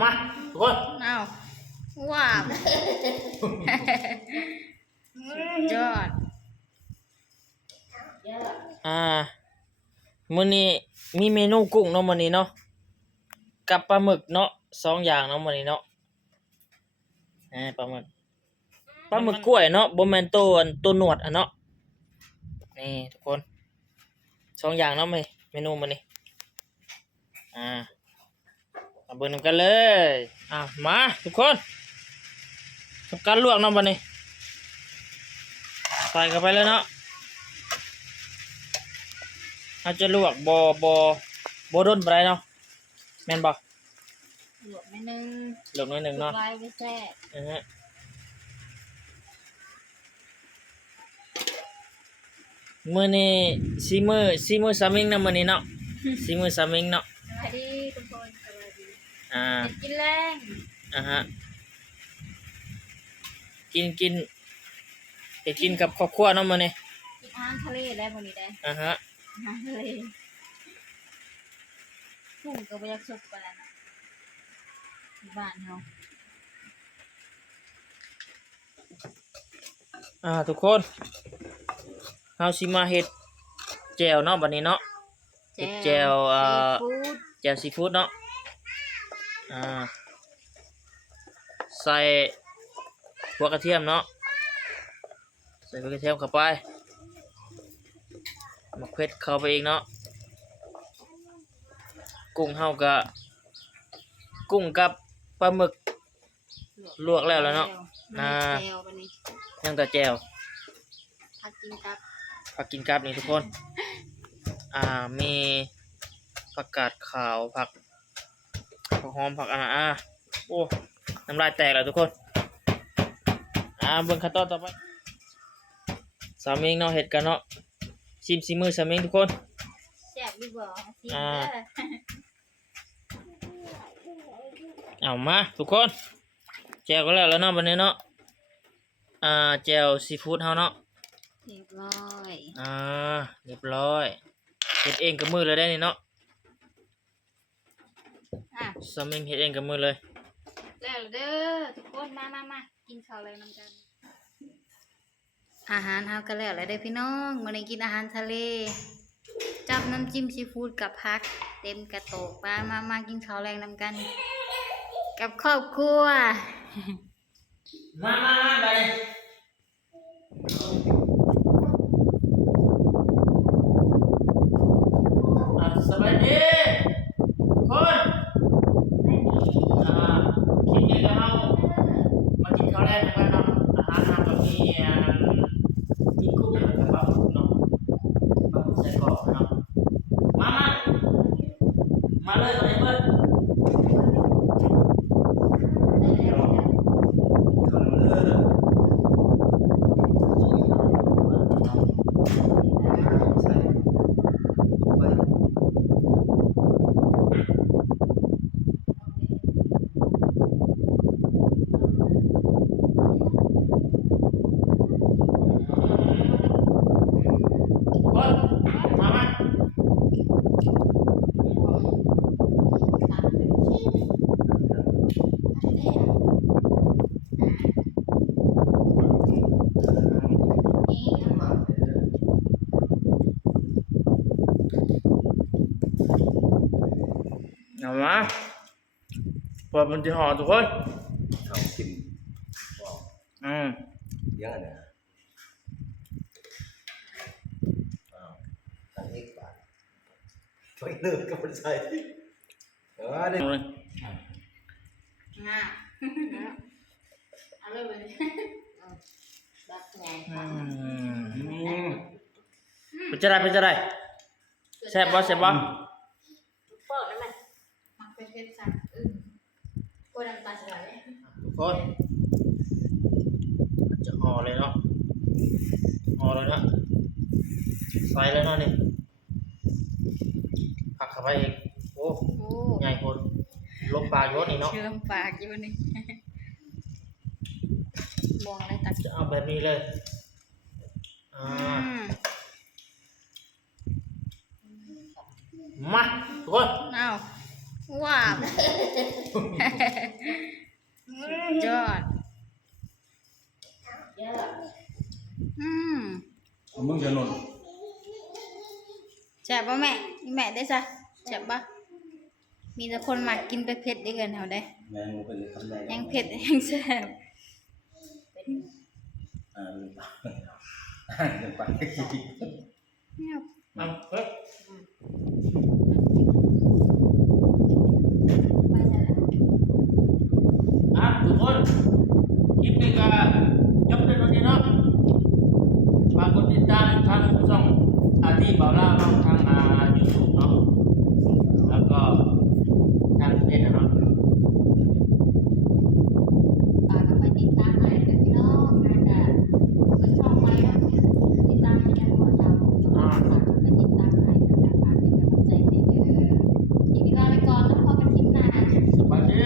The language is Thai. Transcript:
มาทุกคนเอาว้าวยอดมื้อนี้มีเมนูกุ้งเนาะมื้อนี้เนาะกับปลาหมึกเนาะ2อย่างเนาะมื้อนี้เนาะปลาหมึกกล้วยเนาะบ่แม่นตัวหนวดเนาะนี่ทุกคน2อย่างเนาะเมนูมื้อนี้มาเบิ่งนำกันเลยมาทุกคนทำการลวกเนาะบัดนี้ใส่เข้าไปเลยเนาะเราจะลวกบ่โดนปานใดเนาะแม่นบ่ลวกนิดนึงลวกหน่อยหนึงเนาะไว้ไว้แซ่บมื้อนี้ซีมือสามิงนะมื้อนี้เนาะซีมือสามิงเนาะสวัสดีทุกคนสวัสดีกินแรง กินกับครอบครัวเนาะมื้อนี้กินอาหารทะเลได้มื้อนี้ได้อาหารทะเลกุ้งก็บ่อยากสุกปานนั้นบ้านเฮาทุกคนเฮาสิมาเฮ็ดแจ่วเนาะบัดนี้เนาะเฮ็ดแจ่วซีฟู้ดเนาะใส่หัวกระเทียมเนาะใส่หัวกระเทียมเข้าไปมะเขือเข้าไปอีกเนาะกุ้งเฮาก็กุ้งกับปลาหมึกลวกแล้วเนาะยังแต่แจ่วผักกินกับนี่ทุกคนมีผักกาดขาวผักหอมผักโอ้น้ำลายแตกแล้วทุกคนเบิ่งขั้นตอนต่อไปสามีเนาะเฮ็ดกันเนาะชิมมือสามีทุกคนแซ่บอยู่บ่ชิมมาทุกคนแจ่วก็แล้วเนาะบัดนี้เนาะแจ่วซีฟู้ดเฮาเนาะเรียบร้อยเรียบร้อยเฮ็ดเองกับมือเลยได้นี่เนาะสามีเฮ็ดเองกับมือเลยแล้วเด้อทุกคนมากินข้าวเลยนำกันอาหารเฮาก็แล้วเด้อพี่น้องมื้อนี้กินอาหารทะเลจับน้ำจิ้มซีฟู้ดกับผักเต็มกระโตกมากินข้าวแรงนำกันกับครอบครัวมาไปสบายดีคนคลิปนี้ก็เฮามากินข้าวแรกกันเนาะอาหารก็มีกุ้งแล้วก็ปลาหมึกเนาะปลาหมึกใส่กรอบเนาะมาเลยตอนนี้เพิ่นมาเปิดมันจะห่อทุกคนเอากินยังไงเนี่ยตั้งเอกบาทช่วยเลิกกับมันใส่ดิเลยเอาเลยบักไงเป็นจะได้แซ่บบ่เปิดแล้วมันเป็นสั่นโคดังตาสวยทุกคนจะห่อเลยเนาะห่อเลยนะใส่เลยเนาะนี่ผักเข้าไปอีกโอ้ใหญ่คนลมปากยศนี่เนาะเชื่อมปากอยู่นี่มองอะไรตัดจะเอาแบบนี้เลยมาทุกคนว้าว ได้จ้ะแซ่บปะมีแต่คนมากินไปเผ็ดได้เกินเท่าได้ แมงมุมเป็นคำแรก แห้งเผ็ดแห้งแซ่บ ลืมไป เนี่ย เอาเฮ้ย ไปจ้ะ ทุกคนคลิปนี้ก็จบเป็นวันนี้เนาะฝากกดติดตามทางช่องอาร์ตี้บ่าวล่าเนาะทางYouTube เนาะแล้วก็ทางเพจนะเนาะ ฝากกันไปติดตามให้ด้วยพี่น้องน่าจะเปิดช่องไว้แล้วติดตามให้กันหัวเสาฝากกันไปติดตามให้นะคะฝากเป็นกำลังใจให้เด้อคลิปนี้ลาไปก่อนแล้วพบกันคลิปหน้า สวัสดี